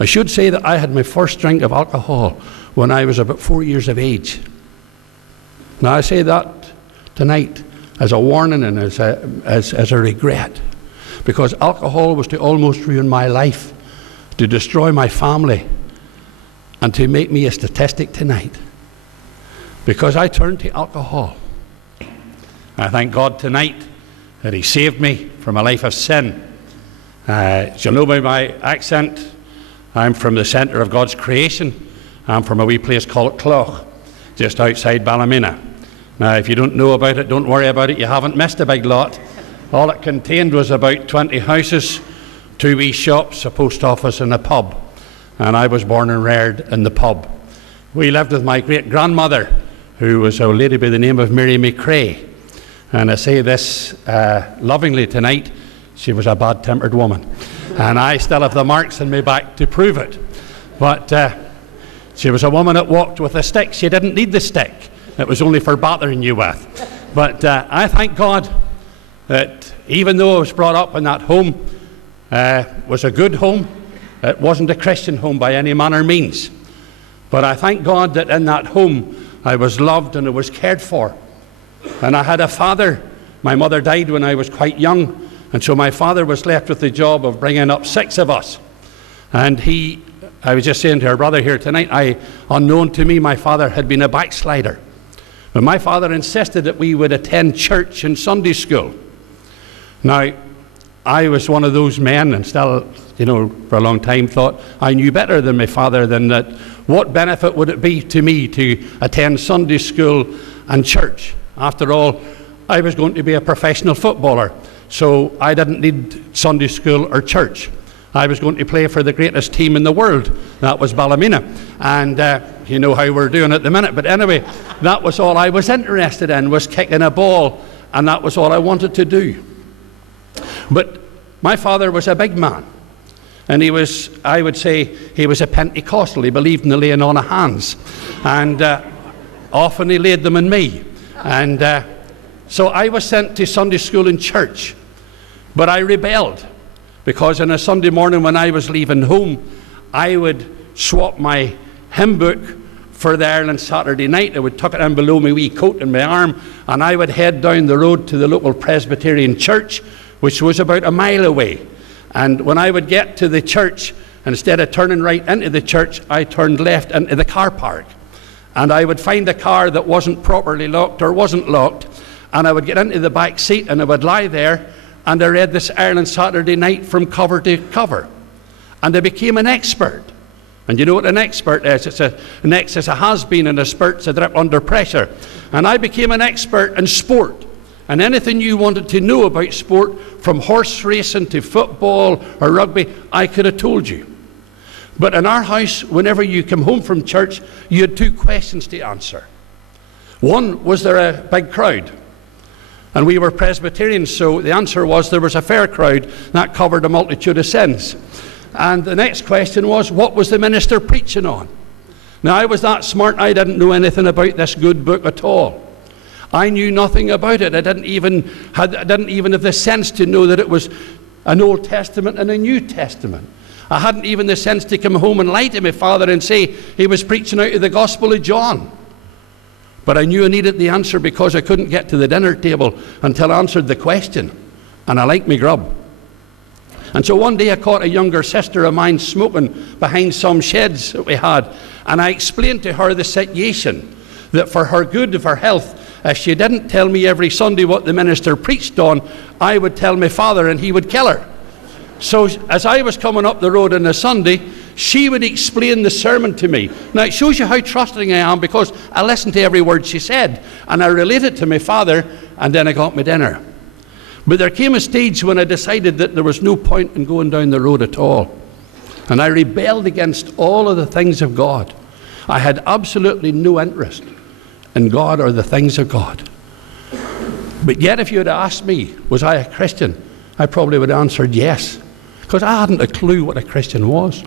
I should say that I had my first drink of alcohol when I was about 4 years of age. Now I say that tonight as a warning and as a regret, because alcohol was to almost ruin my life, to destroy my family, and to make me a statistic tonight, because I turned to alcohol. I thank God tonight that He saved me from a life of sin. As you'll know by my accent, I'm from the centre of God's creation. I'm from a wee place called Clough, just outside Ballymena. Now, if you don't know about it, don't worry about it. You haven't missed a big lot. All it contained was about 20 houses, 2 wee shops, a post office and a pub. And I was born and reared in the pub. We lived with my great-grandmother, who was a lady by the name of Mary McCrae. And I say this lovingly tonight, she was a bad-tempered woman. And I still have the marks in my back to prove it. But she was a woman that walked with a stick. She didn't need the stick. It was only for battering you with. But I thank God that even though I was brought up in that home, was a good home, it wasn't a Christian home by any manner or means. But I thank God that in that home I was loved and I was cared for. And I had a father. My mother died when I was quite young, and so my father was left with the job of bringing up 6 of us. And I was just saying to our brother here tonight, unknown to me, my father had been a backslider. But my father insisted that we would attend church and Sunday school. Now, I was one of those men, and still, for a long time thought I knew better than my father, than that what benefit would it be to me to attend Sunday school and church? After all, I was going to be a professional footballer, so I didn't need Sunday school or church. I was going to play for the greatest team in the world. That was Ballymena. And you know how we're doing at the minute. But anyway, that was all I was interested in, was kicking a ball. And that was all I wanted to do. But my father was a big man. And he was, I would say, he was a Pentecostal. He believed in the laying on of hands. And often he laid them on me. And so I was sent to Sunday school and church. But I rebelled. Because on a Sunday morning when I was leaving home, I would swap my hymn book for the Ireland Saturday night. I would tuck it in below my wee coat and my arm, and I would head down the road to the local Presbyterian church, which was about a mile away. And when I would get to the church, instead of turning right into the church, I turned left into the car park. And I would find a car that wasn't properly locked or wasn't locked, and I would get into the back seat and I would lie there, and I read this Ireland Saturday night from cover to cover. And I became an expert. And you know what an expert is? An X is a has-been, and a spurt's a drip under pressure. And I became an expert in sport. And anything you wanted to know about sport, from horse racing to football or rugby, I could have told you. But in our house, whenever you came home from church, you had 2 questions to answer. One, was there a big crowd? And we were Presbyterians, so the answer was there was a fair crowd. That covered a multitude of sins. And the next question was, what was the minister preaching on? Now, I was that smart, I didn't know anything about this good book at all. I knew nothing about it. I didn't even have the sense to know that it was an Old Testament and a New Testament. I hadn't even the sense to come home and lie to my father and say he was preaching out of the Gospel of John. But I knew I needed the answer, because I couldn't get to the dinner table until I answered the question. And I liked me grub. And so one day I caught a younger sister of mine smoking behind some sheds that we had. And I explained to her the situation, that for her good, of her health, if she didn't tell me every Sunday what the minister preached on, I would tell my father and he would kill her. So as I was coming up the road on a Sunday, she would explain the sermon to me. Now, it shows you how trusting I am, because I listened to every word she said, and I related to my father, and then I got my dinner. But there came a stage when I decided that there was no point in going down the road at all. And I rebelled against all of the things of God. I had absolutely no interest in God or the things of God. But yet, if you had asked me, was I a Christian, I probably would have answered yes, because I hadn't a clue what a Christian was.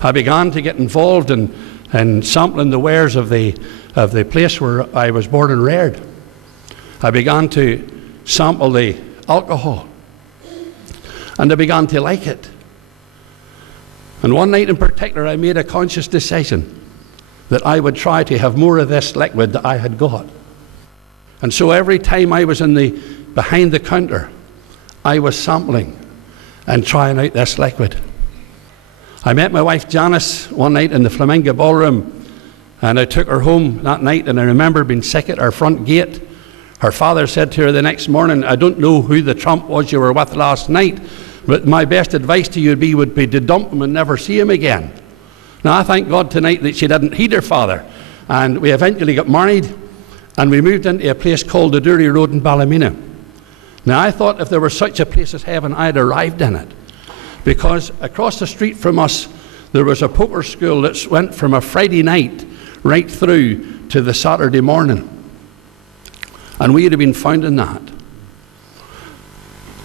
I began to get involved in sampling the wares of the place where I was born and reared. I began to sample the alcohol, and I began to like it. And one night in particular, I made a conscious decision that I would try to have more of this liquid that I had got. And so every time I was behind the counter, I was sampling and trying out this liquid. I met my wife Janice one night in the Flamingo Ballroom, and I took her home that night, and I remember being sick at our front gate. Her father said to her the next morning, "I don't know who the trump was you were with last night, but my best advice to you would be to dump him and never see him again." Now, I thank God tonight that she didn't heed her father, and we eventually got married, and we moved into a place called the Dury Road in Ballymena. Now, I thought if there was such a place as heaven, I had arrived in it, because across the street from us there was a poker school that went from a Friday night right through to the Saturday morning, and we had been found in that.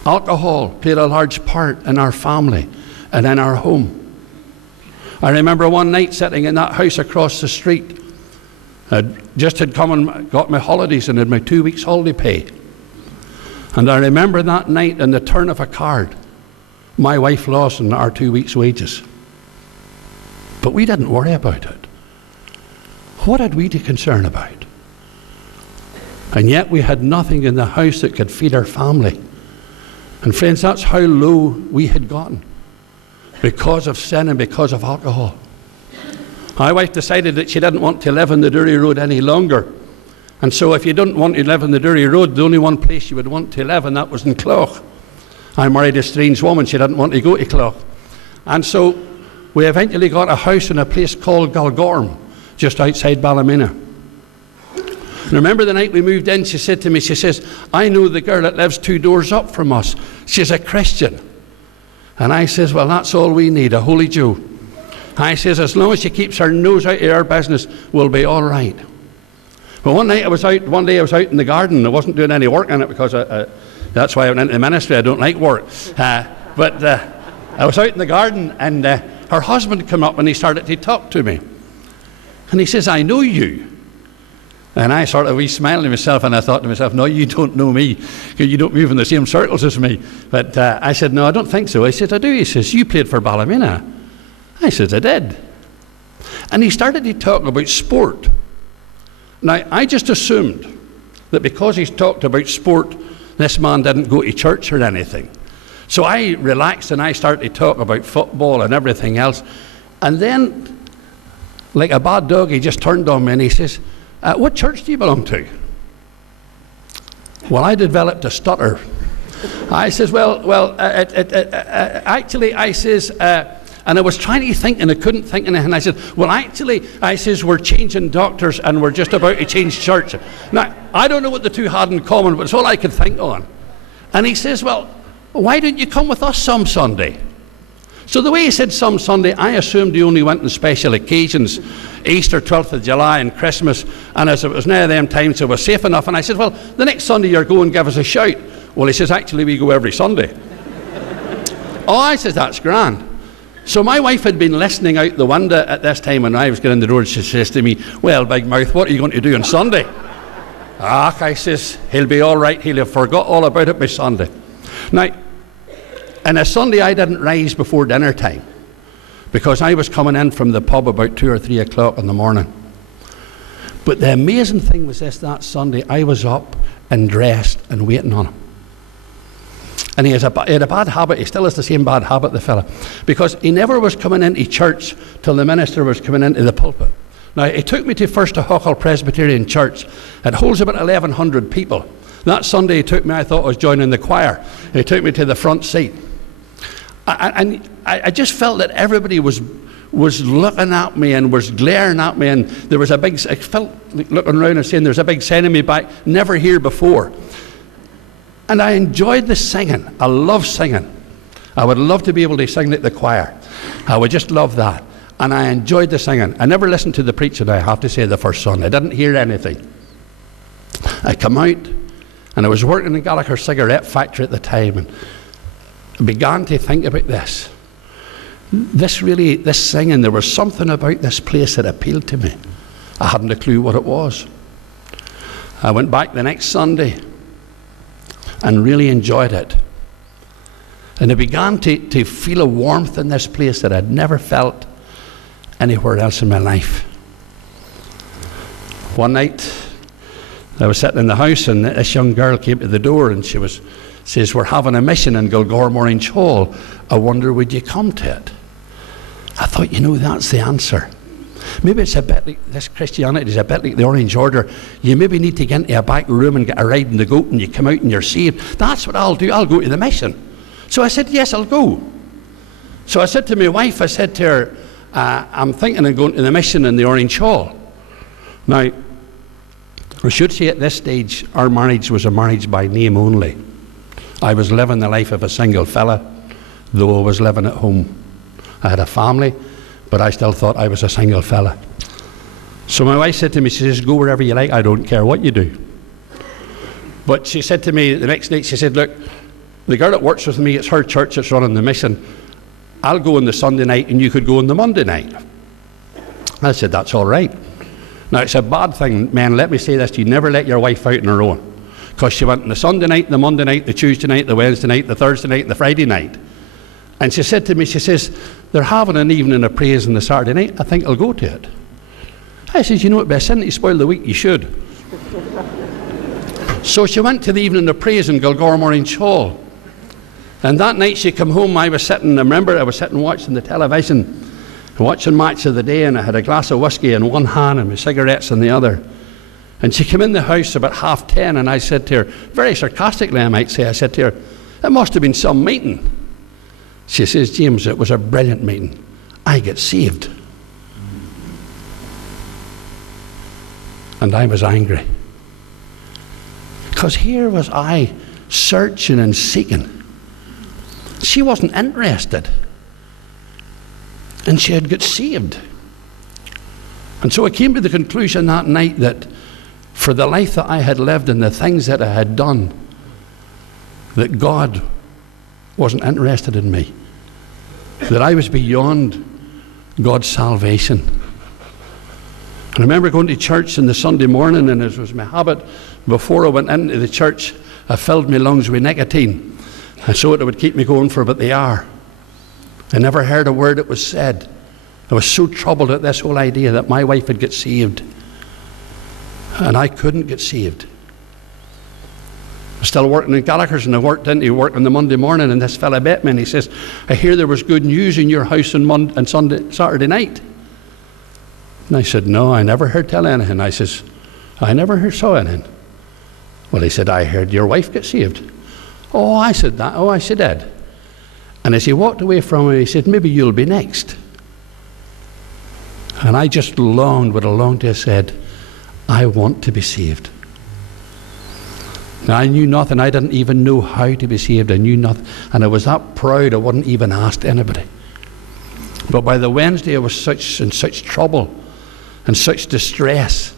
Alcohol played a large part in our family and in our home. I remember one night sitting in that house across the street. I just had come and got my holidays and had my 2 weeks holiday pay. And I remember that night, in the turn of a card, my wife lost our 2 weeks' wages. But we didn't worry about it. What had we to concern about? And yet we had nothing in the house that could feed our family. And friends, that's how low we had gotten, because of sin and because of alcohol. My wife decided that she didn't want to live on the Dury Road any longer. And so if you didn't want to live on the Dury Road, the only one place you would want to live, and that was in Clough. I married a strange woman. She didn't want to go to Clough. And so we eventually got a house in a place called Galgorm, just outside Ballymena. And remember the night we moved in, she said to me, she says, "I know the girl that lives 2 doors up from us. She's a Christian." And I says, "Well, that's all we need, a holy Jew." I says, "As long as she keeps her nose out of our business, we'll be all right." But one day I was out in the garden. I wasn't doing any work in it, because that's why I went into the ministry. I don't like work. But I was out in the garden, and her husband came up and he started to talk to me. And he says, "I know you." And I sort of smiled to myself, and I thought to myself, "No, you don't know me, because you don't move in the same circles as me." But I said, "No, I don't think so." He said, "I do." He says, "You played for Ballymena." I said, "I did." And he started to talk about sport. Now, I just assumed that because he's talked about sport, this man didn't go to church or anything. So I relaxed, and I started to talk about football and everything else. And then, like a bad dog, he just turned on me and he says, "What church do you belong to?" Well, I developed a stutter. I says, actually, I says, and I was trying to think, and I couldn't think of anything. I said, "Well, actually," I says, "we're changing doctors, and we're just about to change church." Now, I don't know what the two had in common, but it's all I could think on. And he says, "Well, why don't you come with us some Sunday?" So the way he said some Sunday, I assumed he only went on special occasions, Easter, 12th of July and Christmas, and as it was near them times, it was safe enough. And I said, "Well, the next Sunday you're going, give us a shout." Well, he says, "Actually, we go every Sunday." Oh, I says, "That's grand." So my wife had been listening out the window at this time, and I was getting the door, and she says to me, "Well, big mouth, what are you going to do on Sunday?" I says, "He'll be all right. He'll have forgot all about it by Sunday." Now, on a Sunday, I didn't rise before dinner time, because I was coming in from the pub about 2 or 3 o'clock in the morning. But the amazing thing was this: that Sunday, I was up and dressed and waiting on him. And he had a bad habit. He still has the same bad habit, the fella, because he never was coming into church till the minister was coming into the pulpit. Now, he took me to First to Huckle Presbyterian Church. It holds about 1,100 people. That Sunday he took me, I thought I was joining the choir. He took me to the front seat. And I just felt that everybody was looking at me and was glaring at me, and there was I felt like looking around and saying, "There's a big sign of me back, never here before." And I enjoyed the singing. I love singing. I would love to be able to sing at the choir. I would just love that. And I enjoyed the singing. I never listened to the preaching, I have to say, the first Sunday. I didn't hear anything. I come out, and I was working in the Gallagher cigarette factory at the time, and I began to think about this. This singing, there was something about this place that appealed to me. I hadn't a clue what it was. I went back the next Sunday and really enjoyed it. And I began to feel a warmth in this place that I'd never felt anywhere else in my life. One night, I was sitting in the house, and this young girl came to the door, and she says, we're having a mission in Gilgore Hall. I wonder, would you come to it? I thought, that's the answer. Maybe it's a bit like this Christianity is a bit like the Orange Order. You maybe need to get into a back room and get a ride in the goat, and you come out and you're saved. That's what I'll do. I'll go to the mission. So I said, yes, I'll go. So I said to my wife, I said to her, I'm thinking of going to the mission in the Orange Hall. Now, I should say at this stage, our marriage was a marriage by name only. I was living the life of a single fella, though I was living at home. I had a family, but I still thought I was a single fella. So my wife said to me, she says, go wherever you like, I don't care what you do. But she said to me the next night, she said, look, the girl that works with me, it's her church that's running the mission. I'll go on the Sunday night and you could go on the Monday night. I said, that's all right. Now, it's a bad thing, man, let me say this, you never let your wife out on her own. Because she went on the Sunday night, the Monday night, the Tuesday night, the Wednesday night, the Thursday night, the Friday night. And she said to me, she says, they're having an evening of praise on the Saturday night, I think I'll go to it. I says, it'd be a sin to spoil the week, you should. So she went to the evening of praise in Gilgore Hall. And that night she came home, I was sitting watching the television, watching Match of the Day, and I had a glass of whiskey in one hand and my cigarettes in the other. And she came in the house about 10:30, and I said to her, very sarcastically I might say, I said to her, it must have been some meeting. She says, James, it was a brilliant meeting. I get saved. And I was angry. Because here was I searching and seeking. She wasn't interested. And she had got saved. And so I came to the conclusion that night that for the life that I had lived and the things that I had done, that God wasn't interested in me. That I was beyond God's salvation. And I remember going to church on the Sunday morning, and it was my habit, before I went into the church, I filled my lungs with nicotine. And so it would keep me going for about the hour. I never heard a word that was said. I was so troubled at this whole idea that my wife would get saved. And I couldn't get saved. I was still working in Gallagher's, and I worked on the Monday morning, and this fella met me, and he says, I hear there was good news in your house on Saturday night. And I said, no, I never heard tell anything. I says, I never saw anything. Well, he said, I heard your wife get saved. Oh, I said that. Oh, I said Ed. And as he walked away from me, he said, maybe you'll be next. And I just longed to have said, I want to be saved. Now, I knew nothing. I didn't even know how to be saved. I knew nothing. And I was that proud I wouldn't even ask anybody. But by the Wednesday, I was in such trouble and such distress.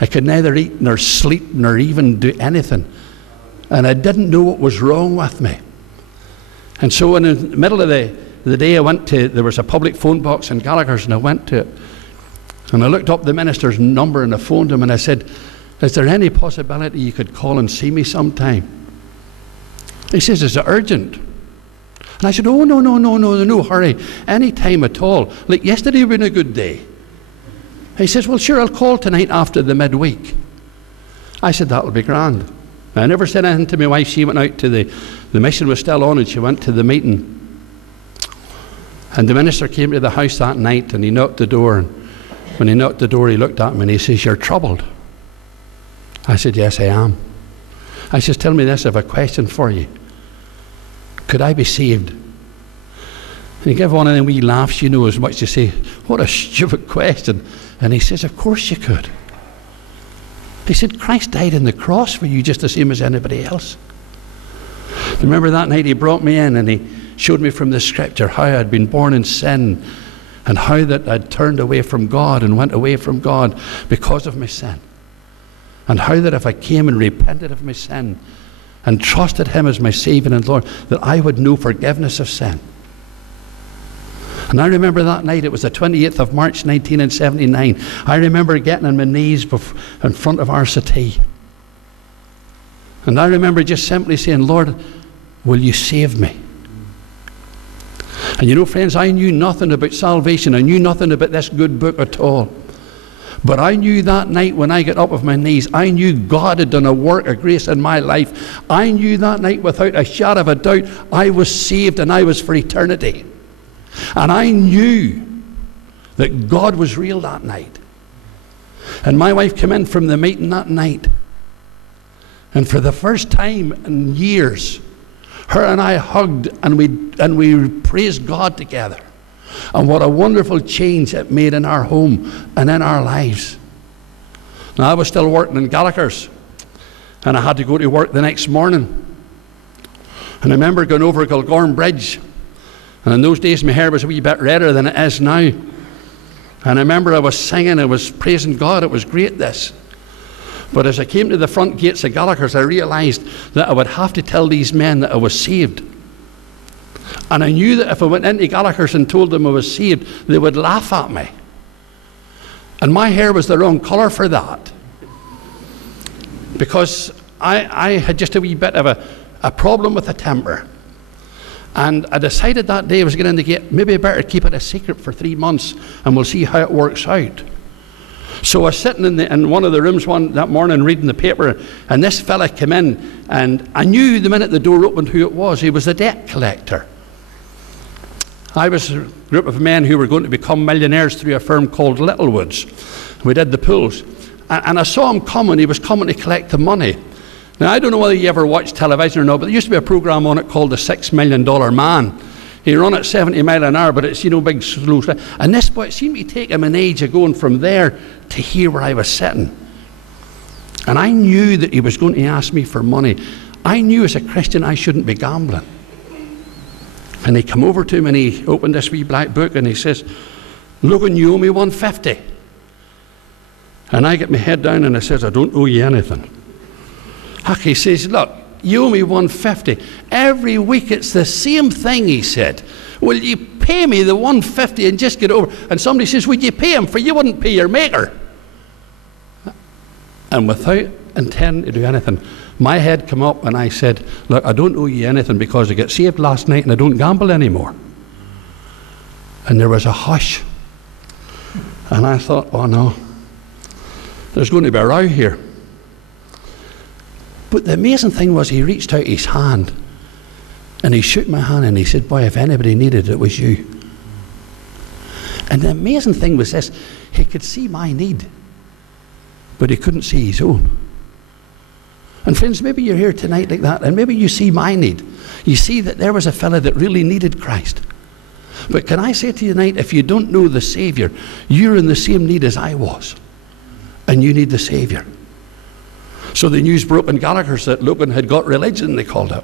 I could neither eat nor sleep nor even do anything. And I didn't know what was wrong with me. And so in the middle of the day, there was a public phone box in Gallagher's, and I went to it. And I looked up the minister's number, and I phoned him, and I said, is there any possibility you could call and see me sometime? He says, is it urgent? And I said, oh, no hurry. Any time at all. Like yesterday would been a good day. He says, well, sure, I'll call tonight after the midweek. I said, that'll be grand. I never said anything to my wife. She went out to the mission was still on, and she went to the meeting. And the minister came to the house that night, and he knocked the door. And when he knocked the door, he looked at me, and he says, you're troubled. I said, yes, I am. I says, tell me this, I have a question for you. Could I be saved? And he gave one of them wee laughs, as much to say, what a stupid question. And he says, of course you could. He said, Christ died on the cross for you just the same as anybody else. Remember that night he brought me in, and he showed me from the scripture how I had been born in sin, and how that I'd turned away from God and went away from God because of my sin. And how that if I came and repented of my sin and trusted him as my Savior and Lord, that I would know forgiveness of sin. And I remember that night, it was the 28th of March 1979. I remember getting on my knees in front of RCT. And I remember just simply saying, Lord, will you save me? And you know, friends, I knew nothing about salvation. I knew nothing about this good book at all. But I knew that night when I got up off my knees, I knew God had done a work of grace in my life. I knew that night without a shadow of a doubt I was saved and I was for eternity. And I knew that God was real that night. And my wife came in from the meeting that night. And for the first time in years, her and I hugged and we praised God together. And what a wonderful change it made in our home and in our lives. Now, I was still working in Gallagher's, and I had to go to work the next morning. And I remember going over Kilgorm Bridge, and in those days my hair was a wee bit redder than it is now. And I remember I was singing, I was praising God, it was great this. But as I came to the front gates of Gallagher's, I realised that I would have to tell these men that I was saved. And I knew that if I went into Gallagher's and told them I was saved, they would laugh at me. And my hair was the wrong colour for that. Because I had just a wee bit of a problem with the temper. And I decided that day I was going to get, maybe I better keep it a secret for 3 months and we'll see how it works out. So I was sitting in one of the rooms that morning reading the paper, and this fella came in, and I knew the minute the door opened who it was. He was a debt collector. I was a group of men who were going to become millionaires through a firm called Littlewoods. We did the pools. And I saw him coming. He was coming to collect the money. Now, I don't know whether you ever watched television or not, but there used to be a program on it called The $6 Million Man. He run at 70 mile an hour, but it's, you know, big, slow. And this boy, it seemed to take him an age of going from there to here where I was sitting. And I knew that he was going to ask me for money. I knew as a Christian I shouldn't be gambling. And he come over to him and he opened this wee black book and he says, "Logan, you owe me $150. And I get my head down and I says, "I don't owe you anything." He says, "Look, you owe me $150. Every week it's the same thing," he said. "Will you pay me the $150 and just get over?" And somebody says, "Would you pay him? For you wouldn't pay your maker." And without intending to do anything, my head came up and I said, "Look, I don't owe you anything because I got saved last night and I don't gamble anymore." And there was a hush. And I thought, oh no, there's going to be a row here. But the amazing thing was he reached out his hand and he shook my hand and he said, "Boy, if anybody needed it, it was you." And the amazing thing was this, he could see my need, but he couldn't see his own. And friends, maybe you're here tonight like that, and maybe you see my need. You see that there was a fella that really needed Christ. But can I say to you tonight, if you don't know the Saviour, you're in the same need as I was, and you need the Saviour. So the news broke in Gallagher's that Logan had got religion, they called it.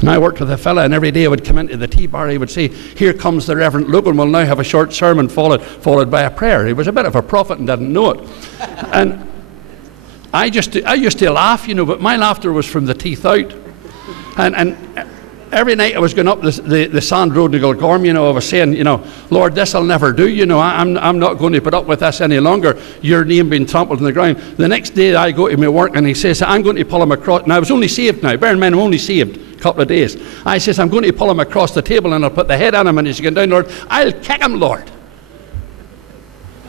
And I worked with a fella, and every day I would come into the tea bar, he would say, "Here comes the Reverend Logan, will now have a short sermon followed by a prayer." He was a bit of a prophet and didn't know it. And I used to laugh, you know, but my laughter was from the teeth out. And every night I was going up the sand road to Kilgorm, you know, I was saying, you know, "Lord, this will never do, you know, I'm not going to put up with this any longer, your name being trampled on the ground." The next day I go to my work and he says, "I'm going to pull him across," and I was only saved now, bear in mind I'm only saved a couple of days. I says, "I'm going to pull him across the table and I'll put the head on him, and as you get down, Lord, I'll kick him, Lord."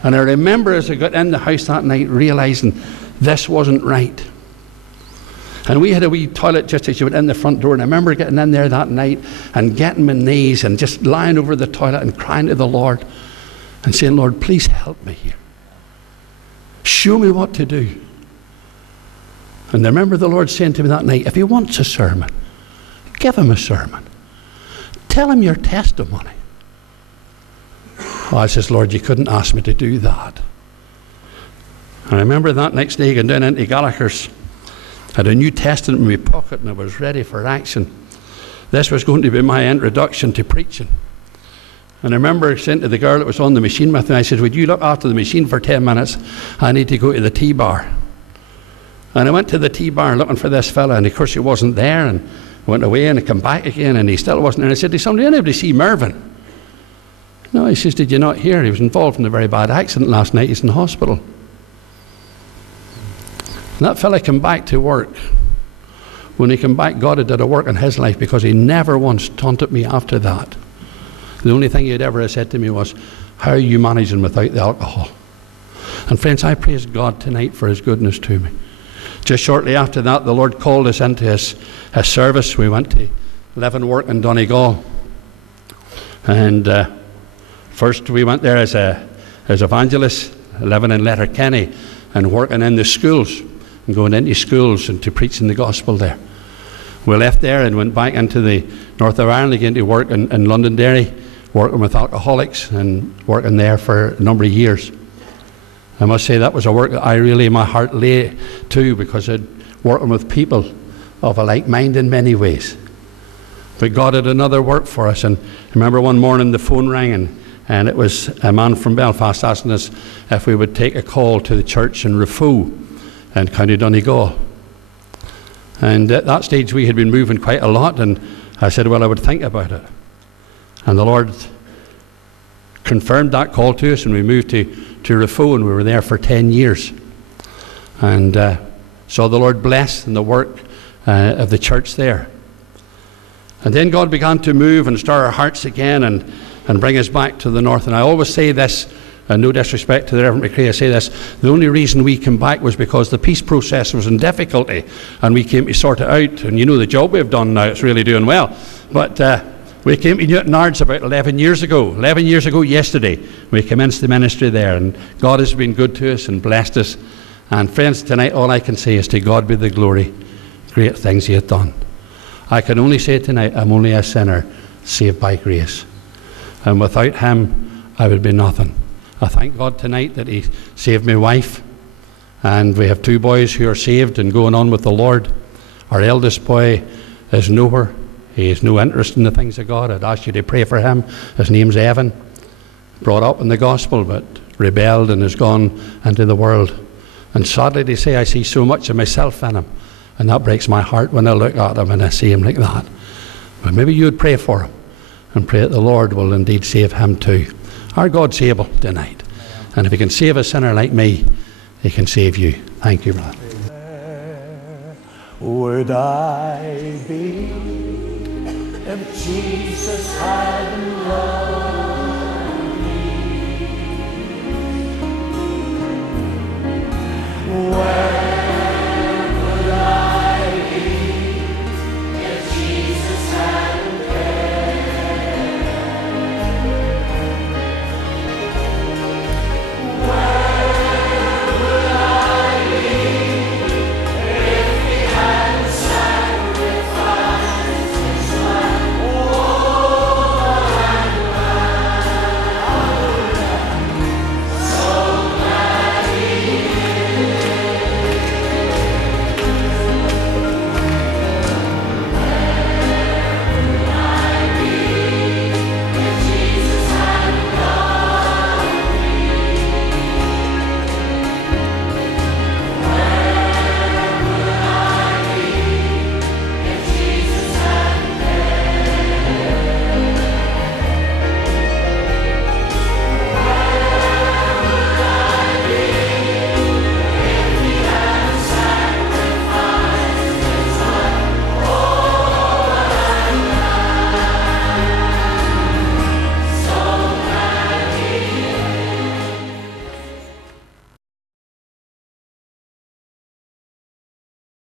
And I remember as I got in the house that night realising this wasn't right. And we had a wee toilet just as you went in the front door, and I remember getting in there that night and getting my knees and just lying over the toilet and crying to the Lord and saying, "Lord, please help me here. Show me what to do." And I remember the Lord saying to me that night, if he wants a sermon, give him a sermon. Tell him your testimony. Oh, I says, "Lord, you couldn't ask me to do that." And I remember that next day going down into Gallagher's. I had a New Testament in my pocket and I was ready for action. This was going to be my introduction to preaching. And I remember saying to the girl that was on the machine with me, I said, "Would you look after the machine for 10 minutes? I need to go to the tea bar." And I went to the tea bar looking for this fella, and of course he wasn't there, and I went away and I come back again and he still wasn't there. And I said to somebody, "Anybody see Mervyn?" "No," he says, "Did you not hear? He was involved in a very bad accident last night. He's in the hospital." And that fella came back to work. When he came back, God had done a work in his life because he never once taunted me after that. The only thing he'd ever said to me was, how are you managing without the alcohol? And friends, I praise God tonight for his goodness to me. Just shortly after that, the Lord called us into his service. We went to live and work in Donegal. And first we went there as evangelists, living in Letterkenny and working in the schools and going into schools and to preaching the gospel there. We left there and went back into the north of Ireland again to work in Londonderry, working with alcoholics and working there for a number of years. I must say that was a work that my heart lay to, because I'd working with people of a like mind in many ways. But God had another work for us. And I remember one morning the phone rang, and it was a man from Belfast asking us if we would take a call to the church in Rafoo in County Donegal. And at that stage we had been moving quite a lot, and I said, well, I would think about it. And the Lord confirmed that call to us, and we moved to Rafoo, and we were there for 10 years. And saw the Lord bless in the work of the church there. And then God began to move and stir our hearts again and bring us back to the north. And I always say this, and no disrespect to the Reverend McCrae, I say this, the only reason we came back was because the peace process was in difficulty, and we came to sort it out. And you know the job we've done now, it's really doing well. But we came to Newton Ards about 11 years ago. 11 years ago yesterday, we commenced the ministry there, and God has been good to us and blessed us. And friends, tonight all I can say is, to God be the glory, great things he hath done. I can only say tonight, I'm only a sinner saved by grace. And without him, I would be nothing. I thank God tonight that he saved my wife. And we have 2 boys who are saved and going on with the Lord. Our eldest boy is nowhere. He has no interest in the things of God. I'd ask you to pray for him. His name's Evan. Brought up in the gospel, but rebelled and has gone into the world. And sadly to say, I see so much of myself in him. And that breaks my heart when I look at him and I see him like that. But maybe you would pray for him and pray that the Lord will indeed save him too. Our God's able tonight. And if he can save a sinner like me, he can save you. Thank you, brother. Would I be if Jesus hadn't loved